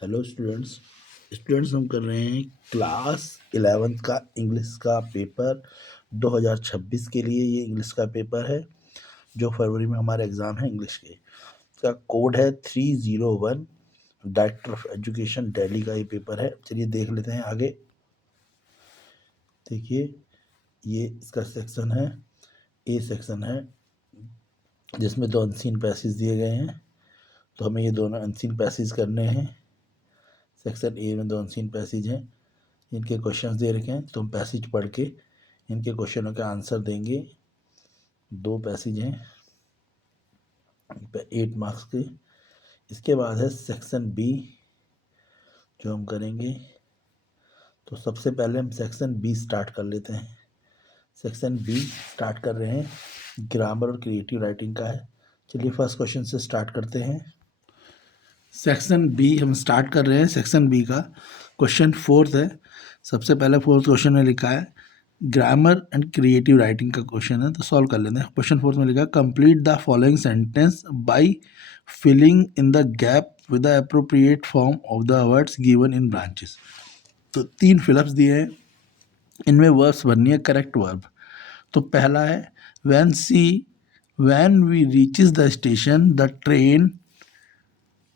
Hello students. हम कर रहे हैं क्लास 11th का इंग्लिश का पेपर 2026 के लिए। ये इंग्लिश का पेपर है जो फरवरी में हमारे एग्ज़ाम है इंग्लिश के। इसका कोड है 301। डायरेक्टर ऑफ एजुकेशन दिल्ली का ये पेपर है। चलिए देख लेते हैं आगे। देखिए ये इसका सेक्शन है, ए सेक्शन है, जिसमें 2 अनसीन पैसेज दिए गए हैं। तो हमें ये दोनों अनसीन पैसेज करने हैं। सेक्शन ए में 2 अनसीन पैसेज हैं, इनके क्वेश्चंस दे रखे हैं, तो हम पैसेज पढ़ के इनके क्वेश्चनों का आंसर देंगे। 2 पैसेज हैं 8 मार्क्स के। इसके बाद है सेक्शन बी जो हम करेंगे। तो सबसे पहले हम सेक्शन बी स्टार्ट कर लेते हैं। सेक्शन बी स्टार्ट कर रहे हैं, ग्रामर और क्रिएटिव राइटिंग का है। चलिए फर्स्ट क्वेश्चन से स्टार्ट करते हैं। सेक्शन बी हम स्टार्ट कर रहे हैं। सेक्शन बी का क्वेश्चन 4th है। सबसे पहले 4th क्वेश्चन में लिखा है ग्रामर एंड क्रिएटिव राइटिंग का क्वेश्चन है, तो सॉल्व कर लेते हैं। क्वेश्चन 4th में लिखा है complete the following sentence by filling in the gap with the appropriate form of the words given in branches. तो 3 फिलअप्स दिए हैं, इनमें वर्ब्स भरनी है, करेक्ट वर्ब। तो पहला है when we reaches the station the train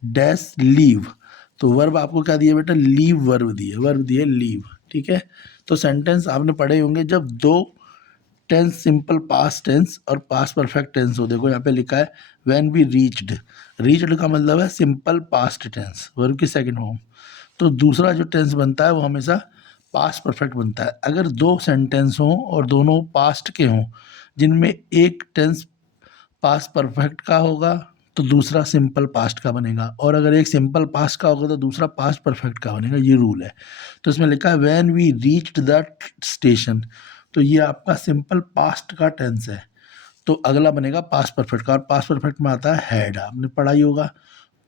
dash leave. तो वर्ब आपको क्या दिया बेटा, लीव वर्ब दिए, वर्ब दिए लीव। ठीक है, तो सेंटेंस आपने पढ़े होंगे जब 2 टेंस सिंपल पास्ट टेंस और पास्ट परफेक्ट टेंस हो। देखो यहाँ पे लिखा है व्हेन वी रीच्ड, रीच्ड का मतलब है सिंपल पास्ट टेंस, वर्ब की सेकंड फॉर्म। तो दूसरा जो टेंस बनता है वो हमेशा पास्ट परफेक्ट बनता है। अगर 2 सेंटेंस हों और दोनों पास्ट के हों, जिनमें एक टेंस पास्ट परफेक्ट का होगा तो दूसरा सिंपल पास्ट का बनेगा, और अगर एक सिंपल पास्ट का होगा तो दूसरा पास्ट परफेक्ट का बनेगा। ये रूल है। तो इसमें लिखा है when we reached the station, तो ये आपका सिंपल पास्ट का टेंस है, तो अगला बनेगा पास्ट परफेक्ट का, और पास्ट परफेक्ट में आता है हैड, आपने पढ़ा ही होगा।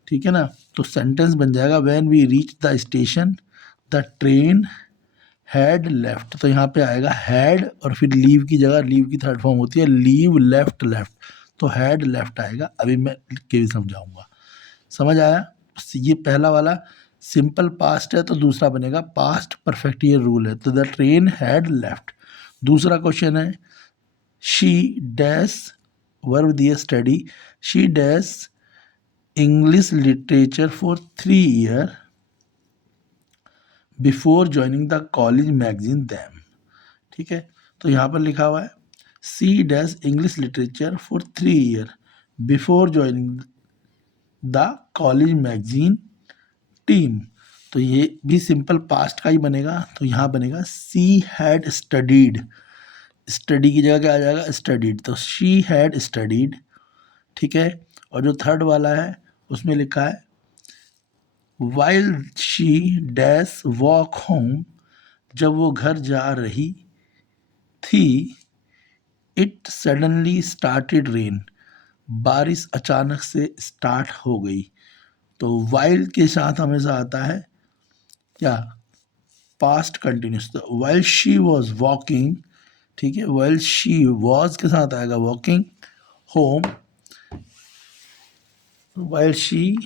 ठीक है ना, तो सेंटेंस बन जाएगा when we reach the station the train had left. तो यहाँ पे आएगा हैड और फिर लीव की जगह, लीव की थर्ड फॉर्म होती है लीव लेफ्ट, लेफ्ट, तो हैड लेफ्ट आएगा। अभी मैं लिख के भी समझाऊंगा। समझ आया? ये पहला वाला सिंपल पास्ट है तो दूसरा बनेगा पास्ट परफेक्ट, ये रूल है। तो द ट्रेन हैड लेफ्ट। दूसरा क्वेश्चन है शी डैश, वर्ब दिए study, she dash English literature for 3 year before joining the college magazine team. ठीक है, तो यहाँ पर लिखा हुआ है she dash English literature for 3 year before joining the college magazine team. तो ये भी सिंपल पास्ट का ही बनेगा, तो यहाँ बनेगा सी हैड स्टडीड, स्टडी की जगह क्या आ जाएगा, स्टडीड, तो शी हैड स्टडीड। ठीक है, और जो थर्ड वाला है उसमें लिखा है while she dash walk home, जब वो घर जा रही थी, इट सडनली स्टार्टेड रेन, बारिश अचानक से स्टार्ट हो गई। तो वाइल के साथ हमेशा आता है क्या, पास्ट कंटिन्यूस। तो वाइल शी वॉज वॉकिंग, ठीक है, वाइल शी वॉज के साथ आएगा walking home, while she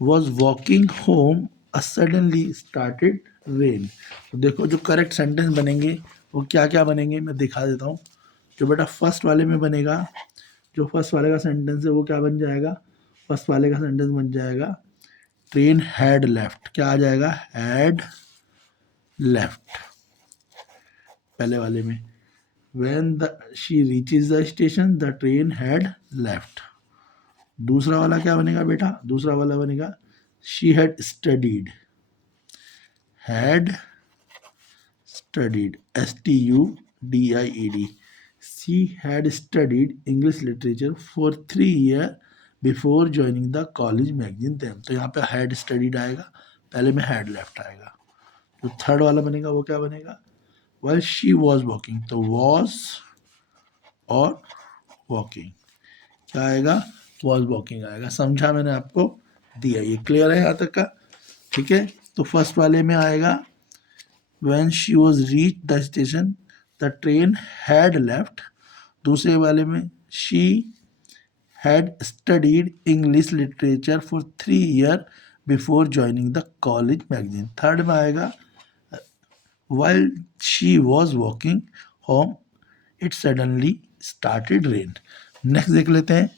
was walking home suddenly started rain. तो देखो जो करेक्ट सेंटेंस बनेंगे वो क्या क्या बनेंगे, मैं दिखा देता हूँ। जो बेटा फर्स्ट वाले में बनेगा, जो फर्स्ट वाले का सेंटेंस है वो क्या बन जाएगा, फर्स्ट वाले का सेंटेंस बन जाएगा ट्रेन हैड लेफ्ट, क्या आ जाएगा, हैड लेफ्ट। पहले वाले में when the she reaches the station the train had left. दूसरा वाला क्या बनेगा बेटा, दूसरा वाला बनेगा she had studied, had studied, STUDIED, she had studied English literature for 3 years before joining the college magazine them। तो यहाँ पे had studied आएगा, पहले में had left आएगा। जो थर्ड वाला बनेगा वो क्या बनेगा, while she was walking, तो was और walking क्या आएगा, was walking आएगा। समझा मैंने आपको दिया, ये क्लियर है यहाँ तक का? ठीक है, तो फर्स्ट वाले में आएगा when she was reached the station the train had left। दूसरे वाले में she had studied English literature for 3 years before joining the college magazine. Third में आएगा while she was walking home it suddenly started rain। Next देख लेते हैं।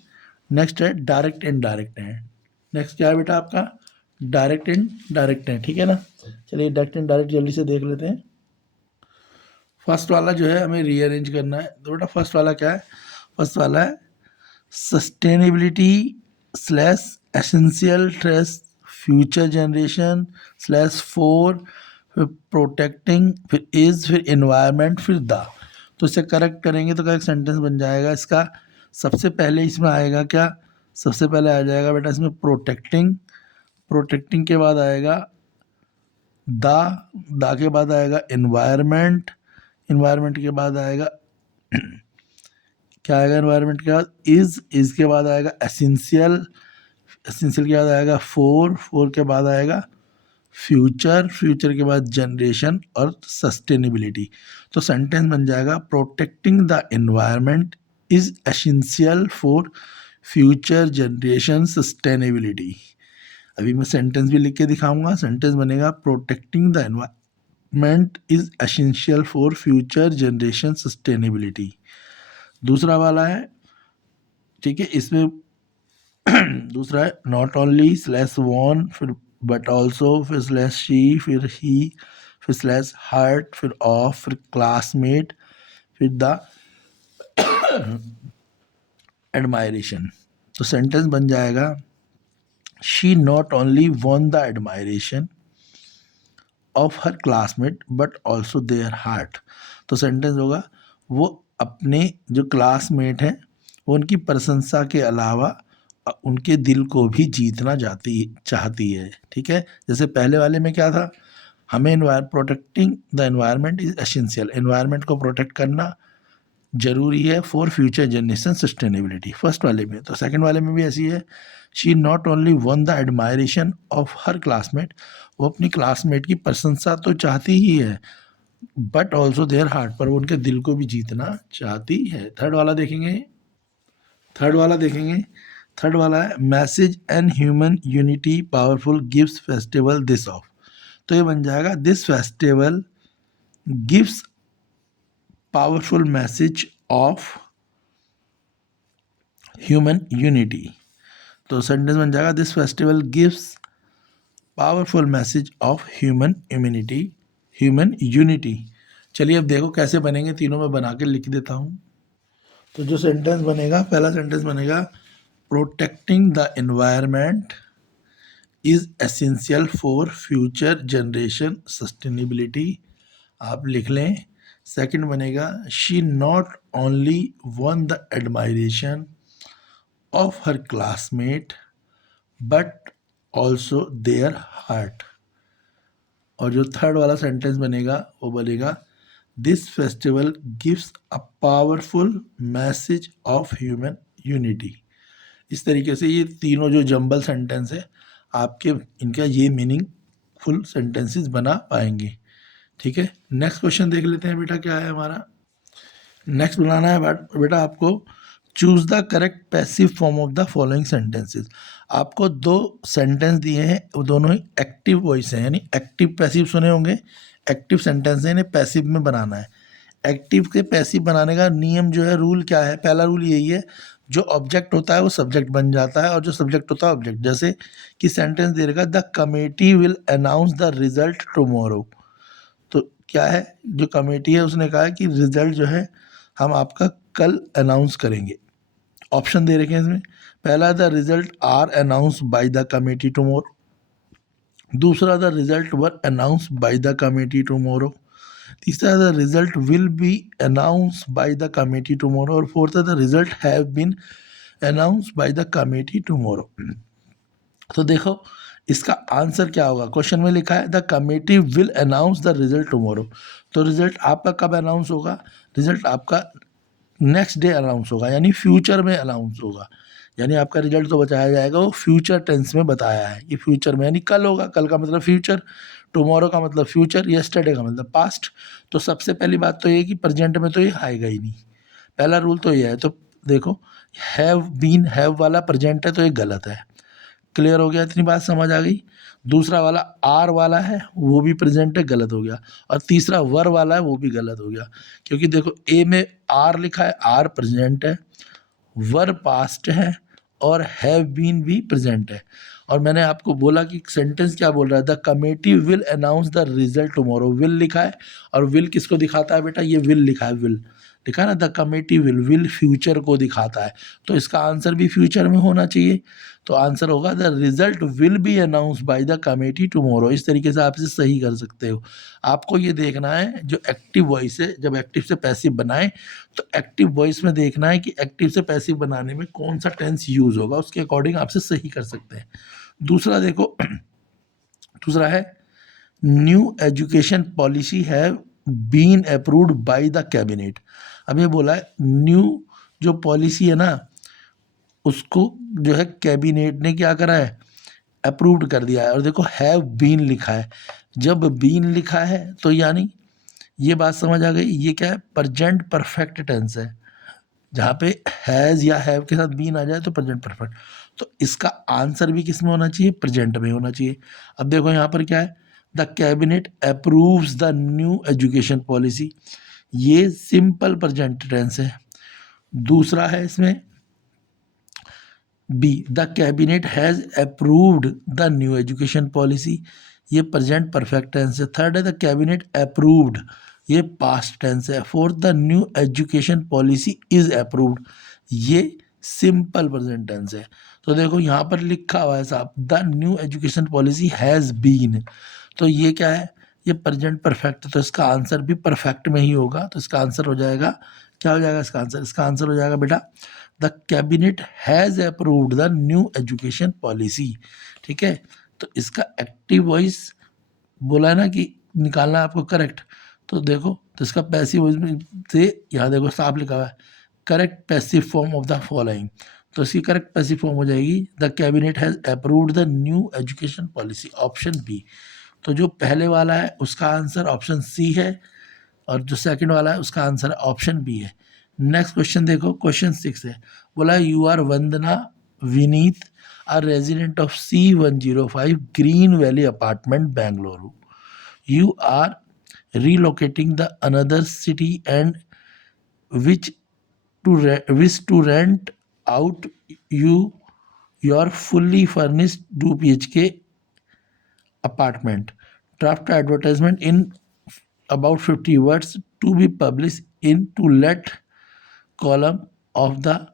Next है direct and direct है। नेक्स्ट क्या है बेटा आपका? डायरेक्ट एंड डायरेक्ट है, ठीक है ना। चलिए डायरेक्ट एंड डायरेक्ट जल्दी से देख लेते हैं। फर्स्ट वाला जो है हमें रीअरेंज करना है। तो बेटा फर्स्ट वाला क्या है? फर्स्ट वाला है sustainability slash essential trace future generation slash four, फिर प्रोटेक्टिंग, फिर इज, फिर इन्वायरमेंट, फिर द। तो इसे करेक्ट करेंगे तो करेक्ट सेंटेंस बन जाएगा इसका। सबसे पहले इसमें आएगा क्या? सबसे पहले आ जाएगा बेटा इसमें प्रोटेक्टिंग। प्रोटेक्टिंग के बाद आएगा द के बाद आएगा इन्वायरमेंट। इन्वायरमेंट के बाद आएगा क्या आएगा? इन्वायरमेंट के बाद इज के बाद आएगा एसेंशियल। एसेंशियल के बाद आएगा फोर के बाद आएगा फ्यूचर के बाद जनरेशन और सस्टेनेबिलिटी। तो सेंटेंस बन जाएगा protecting the environment is essential for future generation sustainability. अभी मैं सेंटेंस भी लिख के दिखाऊंगा। सेंटेंस बनेगा protecting the environment is essential for future generation sustainability. दूसरा वाला है, ठीक है, इसमें दूसरा है नॉट ओनली स्लैश वन, फिर बट ऑल्सो, फिर स्लैश शी, फिर ही, फिर स्लैश हर्ट, फिर ऑफ, फिर क्लासमेट, फिर द एडमायरेशन। तो सेंटेंस बन जाएगा she not only won the admiration of her classmate but also their heart. तो सेंटेंस होगा वो अपने जो क्लासमेट हैं वो उनकी प्रशंसा के अलावा उनके दिल को भी जीतना चाहती है, ठीक है। जैसे पहले वाले में क्या था? हमें protecting the environment is essential, environment को प्रोटेक्ट करना जरूरी है for future generation sustainability, first वाले में। तो सेकंड वाले में भी ऐसी है, she not only one the admiration of her classmate, वो अपनी क्लासमेट की प्रशंसा तो चाहती ही है बट ऑल्सो देयर हार्ट, पर वो उनके दिल को भी जीतना चाहती है। थर्ड वाला देखेंगे। थर्ड वाला है message and human unity powerful gives festival this of. तो ये बन जाएगा this festival gives powerful message of human unity. तो सेंटेंस बन जाएगा this festival gives powerful message of human unity. चलिए अब देखो कैसे बनेंगे, तीनों में बना के लिख देता हूँ। तो जो सेंटेंस बनेगा, पहला सेंटेंस बनेगा protecting the environment is essential for future generation sustainability, आप लिख लें। सेकंड बनेगा she not only one the admiration of her classmate but also their heart. और जो थर्ड वाला सेंटेंस बनेगा वो बनेगा this festival gives a powerful message of human unity. इस तरीके से ये तीनों जो जंबल सेंटेंस है आपके, इनका ये मीनिंगफुल सेंटेंसेस बना पाएंगे, ठीक है। नेक्स्ट क्वेश्चन देख लेते हैं बेटा, क्या है हमारा। नेक्स्ट बनाना है बेटा आपको choose the correct passive form of the following sentences. आपको दो सेंटेंस दिए हैं, वो दोनों ही एक्टिव वॉइस हैं, यानी एक्टिव पैसिव सुने होंगे, एक्टिव सेंटेंस है, इन्हें पैसिव में बनाना है। एक्टिव के पैसिव बनाने का नियम जो है, रूल क्या है? पहला रूल यही है, जो ऑब्जेक्ट होता है वो सब्जेक्ट बन जाता है और जो सब्जेक्ट होता है ऑब्जेक्ट। जैसे कि सेंटेंस दे रखा the committee will announce the result tomorrow. तो क्या है, जो कमेटी है उसने कहा कि रिजल्ट जो है हम आपका कल अनाउंस करेंगे। ऑप्शन दे रखे हैं इसमें, पहला the result are announce by the committee tomorrow, दूसरा the result were announce by the committee tomorrow, तीसरा the result will be announce by the committee tomorrow, और fourth the result have been announce by the committee tomorrow. तो देखो इसका answer क्या होगा, question में लिखा है the committee will announce the result tomorrow. तो रिजल्ट आपका कब अनाउंस होगा? रिजल्ट आपका नेक्स्ट डे अनाउंस होगा, यानी फ्यूचर में अनाउंस होगा। यानी आपका रिजल्ट तो बताया जाएगा, वो फ्यूचर टेंस में बताया है, ये फ्यूचर में यानी कल होगा। कल का मतलब फ्यूचर, टुमारो का मतलब फ्यूचर, येस्टरडे का मतलब पास्ट। तो सबसे पहली बात तो ये कि प्रेजेंट में तो ये आएगा ही नहीं, पहला रूल तो ये है। तो देखो हैव बीन, हैव वाला प्रेजेंट है तो ये गलत है। क्लियर हो गया, इतनी बात समझ आ गई। दूसरा वाला आर वाला है वो भी प्रेजेंट है, गलत हो गया। और तीसरा वर वाला है वो भी गलत हो गया, क्योंकि देखो ए में आर लिखा है, आर प्रेजेंट है, वर पास्ट है, और हैव बीन भी प्रेजेंट है। और मैंने आपको बोला कि सेंटेंस क्या बोल रहा है, the committee will announce the result tomorrow. Will लिखा है, और विल किसको दिखाता है बेटा, ये विल लिखा है, विल लिखा है ना, the committee will, will future को दिखाता है, तो इसका आंसर भी फ्यूचर में होना चाहिए। तो आंसर होगा the result will be announce by the committee tomorrow. इस तरीके से आप इसे सही कर सकते हो। आपको ये देखना है जो एक्टिव वॉइस है, जब एक्टिव से पैसिव बनाए तो एक्टिव वॉइस में देखना है कि एक्टिव से पैसिव बनाने में कौन सा टेंस यूज होगा, उसके अकॉर्डिंग आपसे सही कर सकते हैं। दूसरा देखो, दूसरा है new education policy have been approved by the cabinet. अब ये बोला है न्यू जो पॉलिसी है ना, उसको जो है कैबिनेट ने क्या करा है, अप्रूव्ड कर दिया है। और देखो हैव बीन लिखा है, जब बीन लिखा है तो यानी ये बात समझ आ गई, ये क्या है, प्रेजेंट परफेक्ट टेंस है। जहाँ पे हैज़ या हैव के साथ बीन आ जाए तो प्रेजेंट परफेक्ट। तो इसका आंसर भी किस में होना चाहिए, प्रेजेंट में होना चाहिए। अब देखो यहाँ पर क्या है, the cabinet approves the new education policy, ये सिंपल प्रेजेंट टेंस है। दूसरा है इसमें B, the cabinet has approved the new education policy, ये प्रेजेंट परफेक्ट टेंस है। थर्ड है द कैबिनेट अप्रूव्ड, ये पास्ट टेंस है। Fourth the new education policy is approved, ये सिंपल प्रेजेंट टेंस है। तो देखो यहाँ पर लिखा हुआ है साहब the new education policy has been, तो ये क्या है, ये प्रेजेंट परफेक्ट, तो इसका आंसर भी परफेक्ट में ही होगा। तो इसका आंसर हो जाएगा, क्या हो जाएगा इसका आंसर, इसका आंसर हो जाएगा बेटा the cabinet has approved the new education policy. ठीक है, तो इसका एक्टिव वॉइस बोला है ना कि निकालना है आपको करेक्ट, तो देखो तो इसका पैसिव वॉइस से यहाँ देखो साफ लिखा हुआ है correct passive form of the following, तो इसकी करेक्ट पैसिव फॉर्म हो जाएगी the cabinet has approved the new education policy, option B. तो जो पहले वाला है उसका आंसर ऑप्शन सी है, और जो सेकंड वाला है उसका आंसर ऑप्शन बी है। नेक्स्ट क्वेश्चन देखो, क्वेश्चन 6 है, बोला you are Vandana Vineet a resident of C105 Green Valley apartment Bangalore. You are relocating the another city and wish to rent out your fully furnished 2 BHK apartment. Draft advertisement in about 50 words to be published in to let column of the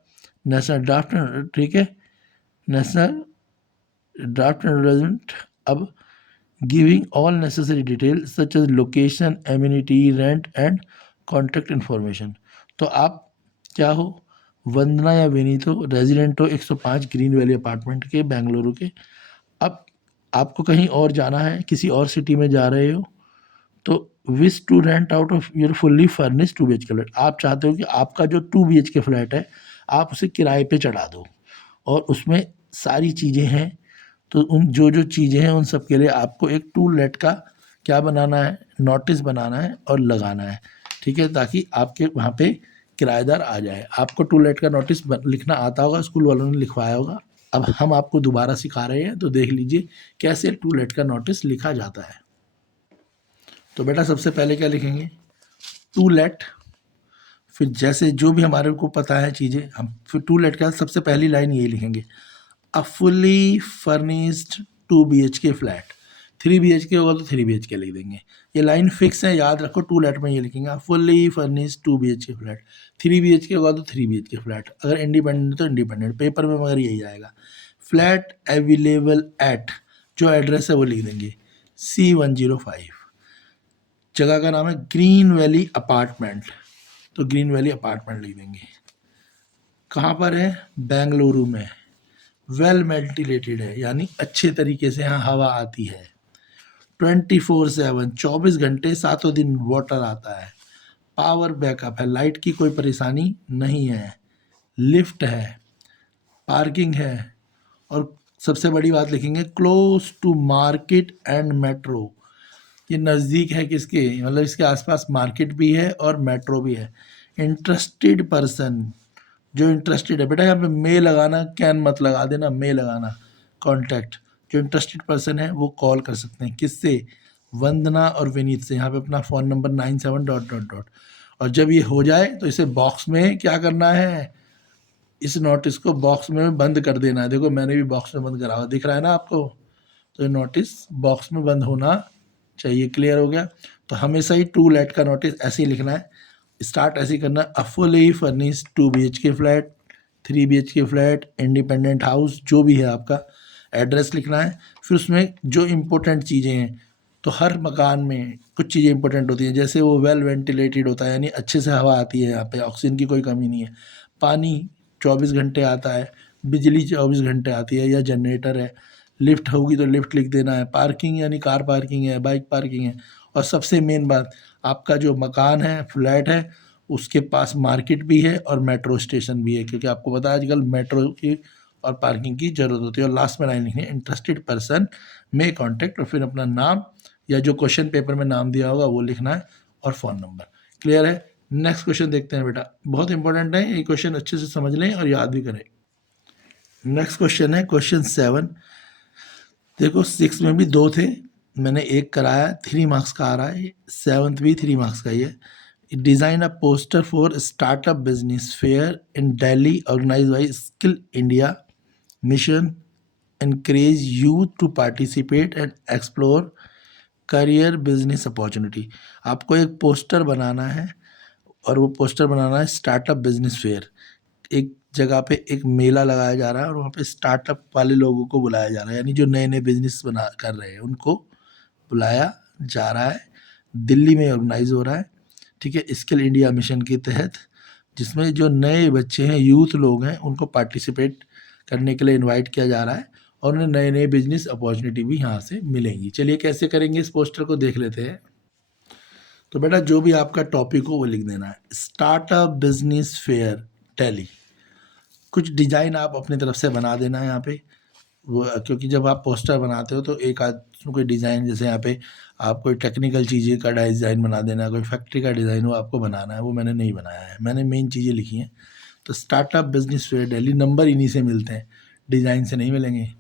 National Draft। ठीक है, national draft advertisement. अब giving all necessary detail such as location, amenity, rent and contact information. तो आप क्या हो, वंदना या विनीत हो, resident हो 105 ग्रीन वैली अपार्टमेंट के बेंगलुरु के। अब आपको कहीं और जाना है, किसी और सिटी में जा रहे हो, तो wish to rent out of your fully furnished 2 BHK flat. आप चाहते हो कि आपका जो 2 BHK फ्लैट है आप उसे किराए पे चढ़ा दो, और उसमें सारी चीज़ें हैं, तो उन जो जो चीज़ें हैं उन सब के लिए आपको एक टू लेट का क्या बनाना है, नोटिस बनाना है और लगाना है। ठीक है, ताकि आपके वहाँ पे किराएदार आ जाए। आपको टू लेट का नोटिस लिखना आता होगा, स्कूल वालों ने लिखवाया होगा। अब हम आपको दोबारा सिखा रहे हैं, तो देख लीजिए कैसे टू लेट का नोटिस लिखा जाता है। तो बेटा सबसे पहले क्या लिखेंगे, टू लेट, फिर जैसे जो भी हमारे को पता है चीज़ें, हम फिर टू लेट का सबसे पहली लाइन ये लिखेंगे, a fully furnished 2 BHK flat. 3 BHK होगा तो 3 BHK लिख देंगे, ये लाइन फिक्स है, याद रखो। टू लेट में ये लिखेंगे fully furnished 2 BHK flat. 3 BHK होगा तो 3 BHK फ्लैट, अगर इंडिपेंडेंट तो इंडिपेंडेंट, पेपर में मगर यही आएगा। फ्लैट अवेलेबल एट, जो एड्रेस है वो लिख देंगे C105। जगह का नाम है ग्रीन वैली अपार्टमेंट, तो ग्रीन वैली अपार्टमेंट लिख देंगे। कहाँ पर है, बेंगलुरु में। वेल वेंटिलेटेड है, यानी अच्छे तरीके से यहाँ हवा आती है। 24/7 24 घंटे 7 दिन वाटर आता है। पावर बैकअप है, लाइट की कोई परेशानी नहीं है। लिफ्ट है, पार्किंग है, और सबसे बड़ी बात लिखेंगे close to market and metro, ये नज़दीक है किसके, मतलब इसके आसपास मार्केट भी है और मेट्रो भी है। इंटरेस्टेड पर्सन, जो इंटरेस्टेड है, बेटा यहाँ पे मे लगाना, कैन मत लगा देना, मे लगाना। कॉन्टैक्ट, जो इंटरेस्टेड पर्सन है वो कॉल कर सकते हैं, किससे, वंदना और विनीत से। यहाँ पे अपना phone number 97 dot dot dot. और जब ये हो जाए तो इसे बॉक्स में क्या करना है, इस नोटिस को बॉक्स में बंद कर देना है। देखो मैंने भी बॉक्स में बंद करा हुआ दिख रहा है ना आपको, तो ये नोटिस बॉक्स में बंद होना चाहिए। क्लियर हो गया। तो हमेशा ही टू लेट का नोटिस ऐसे ही लिखना है, स्टार्ट ऐसे ही करना, a fully furnished 2 BHK flat, 3 BHK flat, independent house, जो भी है आपका एड्रेस लिखना है। फिर उसमें जो इम्पोर्टेंट चीज़ें हैं, तो हर मकान में कुछ चीज़ें इंपॉर्टेंट होती हैं, जैसे वो वेल वेंटिलेटेड होता है, यानी अच्छे से हवा आती है, यहाँ पे ऑक्सीजन की कोई कमी नहीं है, पानी 24 घंटे आता है, बिजली 24 घंटे आती है या जनरेटर है, लिफ्ट होगी तो लिफ्ट लिख देना है, पार्किंग यानी कार पार्किंग है, बाइक पार्किंग है, और सबसे मेन बात, आपका जो मकान है, फ्लैट है, उसके पास मार्केट भी है और मेट्रो स्टेशन भी है, क्योंकि आपको पता है आजकल मेट्रो की और पार्किंग की ज़रूरत होती है। और लास्ट में लाइन लिखनी है, इंटरेस्टेड पर्सन में कॉन्टैक्ट, और फिर अपना नाम या जो क्वेश्चन पेपर में नाम दिया होगा वो लिखना है और फ़ोन नंबर। क्लियर है। नेक्स्ट क्वेश्चन देखते हैं बेटा, बहुत इंपॉर्टेंट है ये क्वेश्चन, अच्छे से समझ लें और याद भी करें। नेक्स्ट क्वेश्चन है क्वेश्चन 7। देखो 6 में भी 2 थे, मैंने एक कराया, 3 मार्क्स का आ रहा है, 7th भी 3 मार्क्स का ही है। Design a poster for startup business fair in Delhi organise by skill India mission, encourage youth to participate and explore career business opportunity. आपको एक पोस्टर बनाना है, और वो पोस्टर बनाना है स्टार्टअप बिजनेस फेयर। एक जगह पे एक मेला लगाया जा रहा है और वहाँ पे स्टार्टअप वाले लोगों को बुलाया जा रहा है, यानी जो नए नए बिजनेस बना कर रहे हैं उनको बुलाया जा रहा है। दिल्ली में ऑर्गेनाइज हो रहा है, ठीक है, स्किल इंडिया मिशन के तहत, जिसमें जो नए बच्चे हैं, यूथ लोग हैं, उनको पार्टिसिपेट करने के लिए इनवाइट किया जा रहा है, और उन्हें नए नए बिजनेस अपॉर्चुनिटी भी यहाँ से मिलेंगी। चलिए कैसे करेंगे, इस पोस्टर को देख लेते हैं। तो बेटा जो भी आपका टॉपिक हो वो लिख देना है, स्टार्टअप बिजनेस फेयर दिल्ली। कुछ डिजाइन आप अपनी तरफ से बना देना है यहाँ पे, वो क्योंकि जब आप पोस्टर बनाते हो तो एक आध कोई डिज़ाइन, जैसे यहाँ पे आप कोई टेक्निकल चीज़ें का डिज़ाइन बना देना, कोई फैक्ट्री का डिज़ाइन वो आपको बनाना है, वो मैंने नहीं बनाया है, मैंने मेन चीज़ें लिखी हैं। तो startup business fair Delhi, number इन्हीं से मिलते हैं, डिज़ाइन से नहीं मिलेंगे।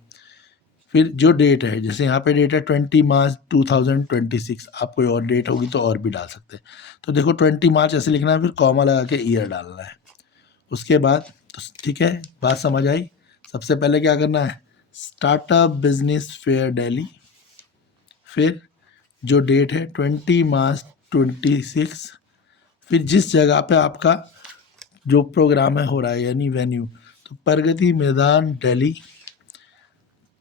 फिर जो डेट है, जैसे यहाँ पे डेट है 20 मार्च 2026, आप कोई और डेट होगी तो और भी डाल सकते हैं। तो देखो 20 मार्च ऐसे लिखना है, फिर कॉमा लगा के ईयर डालना है। उसके बाद तो ठीक है, बात समझ आई। सबसे पहले क्या करना है, स्टार्टअप बिजनेस फेयर दिल्ली, फिर जो डेट है 20 मार्च 26, फिर जिस जगह पे आपका जो प्रोग्राम है हो रहा है, यानी वेन्यू, तो प्रगति मैदान दिल्ली।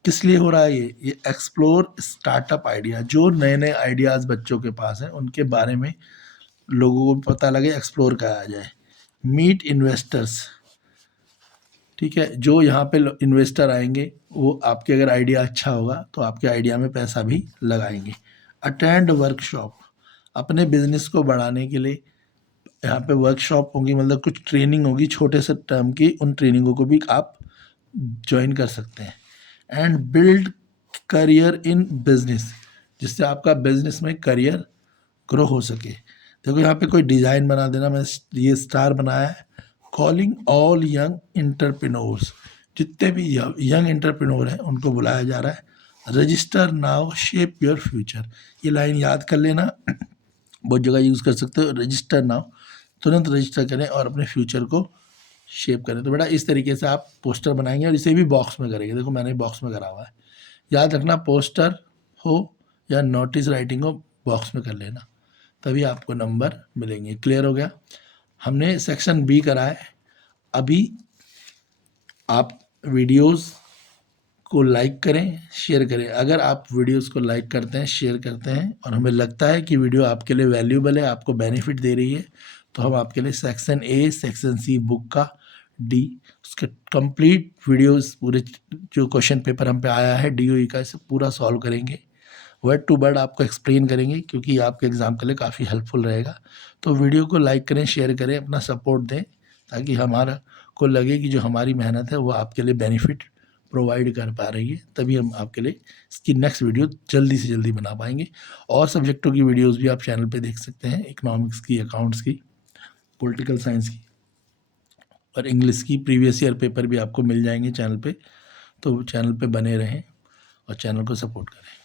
किस लिए हो रहा है ये एक्सप्लोर स्टार्टअप आइडिया, जो नए नए आइडियाज़ बच्चों के पास हैं उनके बारे में लोगों को पता लगे, एक्सप्लोर कराया जाए। मीट इन्वेस्टर्स, ठीक है, जो यहाँ पे इन्वेस्टर आएंगे वो आपके अगर आइडिया अच्छा होगा तो आपके आइडिया में पैसा भी लगाएंगे। अटेंड वर्कशॉप, अपने बिजनेस को बढ़ाने के लिए यहाँ पे वर्कशॉप होगी, मतलब कुछ ट्रेनिंग होगी छोटे से टर्म की, उन ट्रेनिंगों को भी आप ज्वाइन कर सकते हैं। And build career in business, जिससे आपका बिजनेस में करियर ग्रो हो सके। देखो यहाँ पे कोई डिज़ाइन बना देना, मैं ये स्टार बनाया है, कॉलिंग ऑल यंग एंटरप्रेन्योर्स, जितने भी यंग एंटरप्रेन्योर हैं उनको बुलाया जा रहा है। Register now shape your future, ये लाइन याद कर लेना, बहुत जगह यूज़ कर सकते हो। रजिस्टर नाउ, तुरंत रजिस्टर करें और अपने फ्यूचर को शेप करें। तो बेटा इस तरीके से आप पोस्टर बनाएंगे और इसे भी बॉक्स में करेंगे। देखो मैंने बॉक्स में करा हुआ है, याद रखना, पोस्टर हो या नोटिस राइटिंग हो, बॉक्स में कर लेना, तभी आपको नंबर मिलेंगे। क्लियर हो गया। हमने सेक्शन बी करा है। अभी आप वीडियोस को लाइक करें, शेयर करें। अगर आप वीडियोस को लाइक करते हैं, शेयर करते हैं और हमें लगता है कि वीडियो आपके लिए वैल्यूबल है, आपको बेनिफिट दे रही है, तो हम आपके लिए section A, section C book का, डी उसके कंप्लीट वीडियोस, पूरे जो क्वेश्चन पेपर हम पे आया है DOE का, इसे पूरा सॉल्व करेंगे, वर्ड टू वर्ड आपको एक्सप्लेन करेंगे, क्योंकि आपके एग्ज़ाम के लिए काफ़ी हेल्पफुल रहेगा। तो वीडियो को लाइक करें, शेयर करें, अपना सपोर्ट दें, ताकि हमारा को लगे कि जो हमारी मेहनत है वो आपके लिए बेनिफिट प्रोवाइड कर पा रही है, तभी हम आपके लिए इसकी नेक्स्ट वीडियो जल्दी से जल्दी बना पाएंगे। और सब्जेक्टों की वीडियोस भी आप चैनल पे देख सकते हैं, इकोनॉमिक्स की, अकाउंट्स की, पॉलिटिकल साइंस की और इंग्लिश की प्रीवियस ईयर पेपर भी आपको मिल जाएंगे चैनल पे, तो चैनल पे बने रहें और चैनल को सपोर्ट करें।